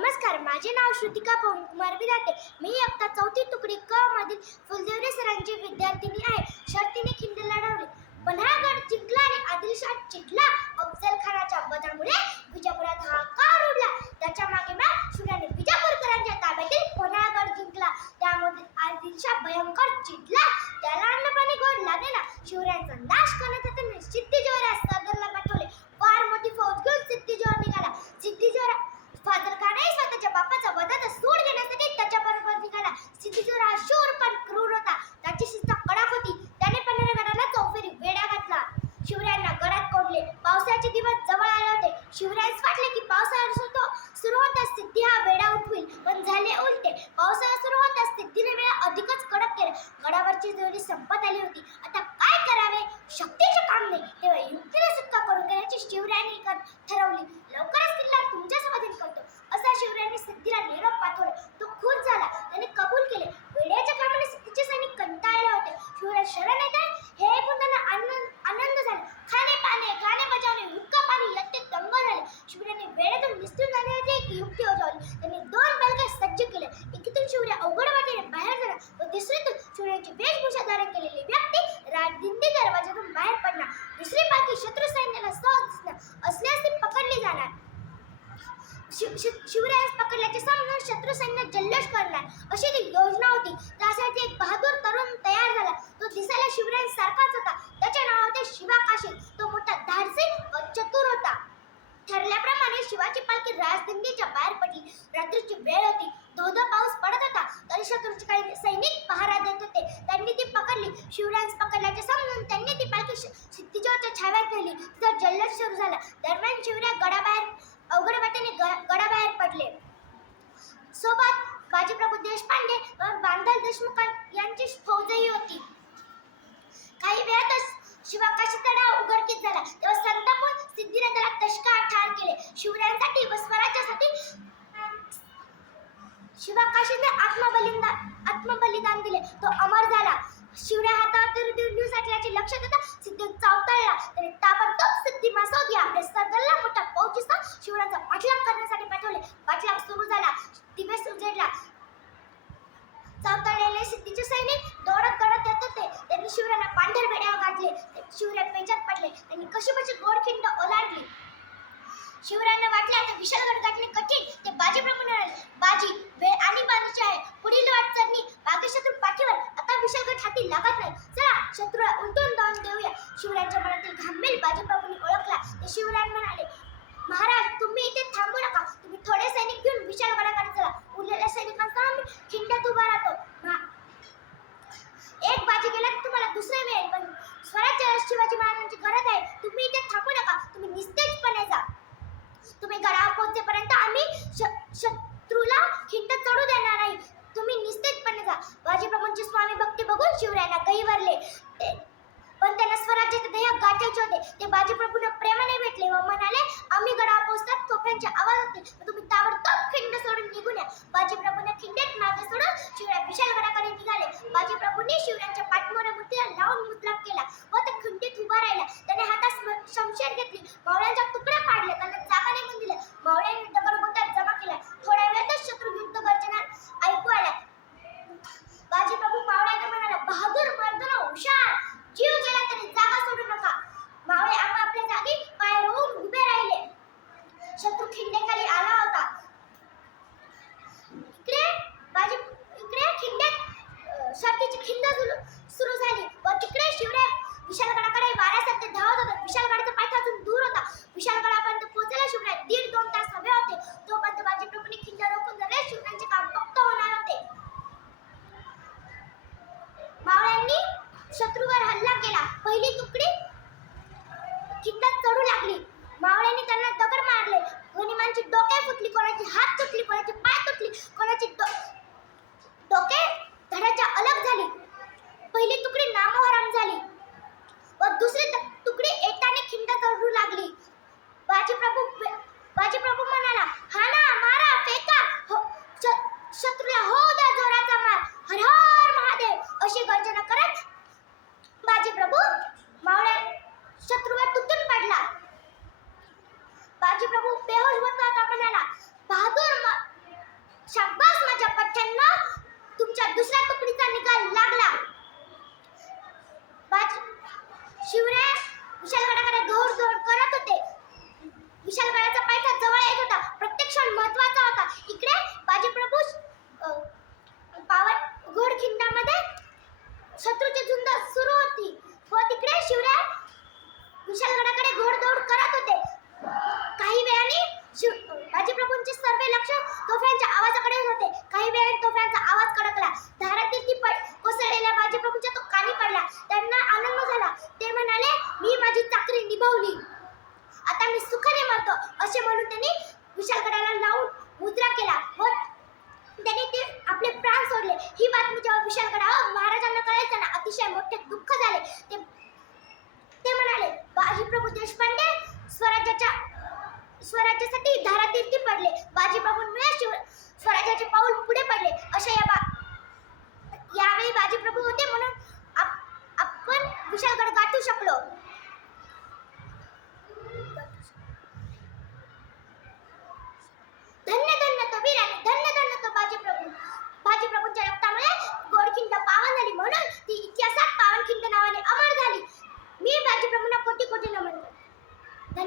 नमस्कार माझे नाव श्रुतिका पवन कुमार मी इयत्ता चौथी तुकडी क मधील फुलदेवरे सरांची विद्यार्थिनी आहे. शर्तीने खिंड लढवली. पन्हाळगड जिंकला आणि आदिलशाह चिडला अफजल खानाच्या बदलमुळे विजापुरात हाकार उडला. त्याच्यामागे मग शिवरायाने विजापूरकरांच्या ताब्यातील पन्हाळगड जिंकला त्यामध्ये आदिलशाह भयंकर चिडला त्याला अन्नपाणी गोड लागेना शिवरायांचा नाश करण्यासाठी निश्चित सिद्धी असतात पाठवले फार मोठी फौज घेऊन सिद्धी निघाला सिद्धी फादर खानही स्वतःच्या बापाचा वधाचा सूड घेण्यासाठी त्याच्याबरोबर निघाला सिद्धीचोर हा शूर पण क्रूर होता त्याची शिस्त कडक होती त्याने पन्हाळगडाला चौफेरी वेढा घातला शिवरायांना गडात कोंडले पावसाचे दिवस जवळ आले होते शिवरायांस वाटले की पावसाळा सुरू सुरू होताच सिद्धी हा वेढा उठवील पण झाले उलटे पावसाळा सुरू होताच सिद्धीने वेळा अधिकच कडक केला गडावरची जोडी संपत आली होती आता काय करावे शक्तीचे काम नाही तेव्हा युक्तीने सुटका करून घेण्याची शिवरायांनी कर- ठरवली लवकरच किल्ला तुमच्या स्वाधीन करतो असा शिवरायांनी सिद्धीला निरोप पाठवला तो खुश झाला त्याने कबूल केले वेड्याच्या कामाने सिद्धीचे सैनिक कंटाळले होते शिवराय शरण येतात हे ऐकून त्यांना आनंद आनंद झाला खाणे पाणे गाणे बजावणे हुक्का पाणी यात ते दंग झाले शिवरायांनी वेळेतून निसटून जाण्याची एक युक्ती ओजवली त्यांनी दोन बलगे सज्ज केले एकीतून शिवराय अवघड वाटेने बाहेर झाला व दुसरीतून शिवरायांची वेशभूषा धारण केलेली व्यक्ती राजदिंडी दरवाजातून बाहेर पडणार दुसरी पालखी शत्रू सैन्याला सहज दिसणार असल्यास ती पकडली जाणार शिव शिव- शिवरायास पकडल्याचे समजून शत्रू सैन्य जल्लोष करणार. अशी ती योजना होती त्यासाठी एक बहादूर तरुण तयार झाला. तो दिसायला शिवरायांसारखाच होता. त्याचे नाव होते शिवा काशी तो मोठा धाडसी व चतुर होता. ठरल्याप्रमाणे शिवाची पालखी राजदिंडीच्या बाहेर पडली. रात्रीची वेळ होती. धोधो पाऊस पडत होता. तरी शत्रूचे काही सैनिक पहारा देत होते. त्यांनी ती पकडली. शिवरायांस पकडल्याचे समजून त्यांनी ती पालखी श- छाव्यात नेली. तिथं जल्लोष सुरू झाला. दरम्यान शिवराय गडाबाहेर अवघड वाटेने गडाबाहेर पडले. सोबत बाजीप्रभू देशपांडे व बांधल देशमुख यांची फौजही होती. काही वेळातच शिवाकाशी तडा उघडकीत झाला. तेव्हा संतापून सिद्धीने त्याला तष्का ठार केले. शिवरायांसाठी व स्वराज्यासाठी शिवाकाशीने आत्मबलिदान आत्मबलिदान दिले. तो अमर झाला. शिवराय हातावर दिवस साठल्याचे लक्ष देता सिद्धी चावताळला त्याने ताबडतोब सिद्धी मासोदी आपल्या सरदारला मोठा फौजीचा शिवरायांचा पाठलाग करण्यासाठी पाठवले पाठलाग सुरू झाला दिवस उजेडला चावतळलेले सिद्धीचे सैनिक दौडत दौडत येत होते त्यांनी शिवरायांना पांढर बेड्यावर शिवराय पेचात पडले त्यांनी कशी बशी गोडखिंड ओलांडली. शिवरायांना वाटले आता विशालगड गाठणे कठीण ते बाजी म्हणाले बाजी वेळ आणि बाजूची आहे. पुढील वाटचालनी मागे पाठीवर. आता विशालगड हाती लागत नाही. चला शत्रूला उलटून दावून देऊया. शिवरायांच्या मनातील घामेल बाजीप्रमाणे ओळखला. ते शिवरायांना म्हणाले महाराज तुम्ही इथे थांबू नका तुम्ही थोडे सैनिक घेऊन विशालगडाकडे चला उरलेल्या सैनिकांचा आम्ही खिंड्यात उभा राहतो मा- एक बाजी गेला तर तुम्हाला दुसरा मिळेल पण स्वराज्य शिवाजी महाराजांची गरज आहे तुम्ही इथे थांबू नका तुम्ही निस्तेजपणे जा तुम्ही गडावर पोहोचेपर्यंत आम्ही शत्रूला खिंड चढू देणार नाही. तुम्ही निस्तेजपणे जा. बाजीप्रभूंची स्वामी भक्ती बघून शिवरायांना गैवरले ते पण त्यांना स्वराज्याचे ध्येय गाठायचे होते. ते बाजीप्रभूंना प्रेमाने भेटले व म्हणाले आम्ही गडावर पोहोचतात तोफ्यांचे आवाज होते तुम्ही ताबडतोब खिंड सोडून निघून या. बाजीप्रभूंना खिंडेत मागे सोडून शिवराय विशाल गडाकडे निघाले. बाजीप्रभूंनी शिवरायांच्या बहादूर मर्दना हुशार चढू लागली. मावळ्यांनी त्यांना दगड मारले. गनिमांची डोके फुटली कोणाची हात तुटली कोणाची पाय तुटली कोणाची डोके धड्याच्या अलग झाली. पहिली तुकडी नामोहराम झाली. व दुसरी असे म्हणून त्यांनी विशालगडाला लावून मुद्रा केला. व त्याने ते आपले प्राण सोडले. ही बातमी जेव्हा विशालगडावर महाराजांना कळायचं त्यांना अतिशय मोठे दुःख झाले. ते ते म्हणाले बाजीप्रभू देशपांडे स्वराज्याच्या स्वराज्यासाठी धारातीर्थी पडले. बाजीप्रभूंनी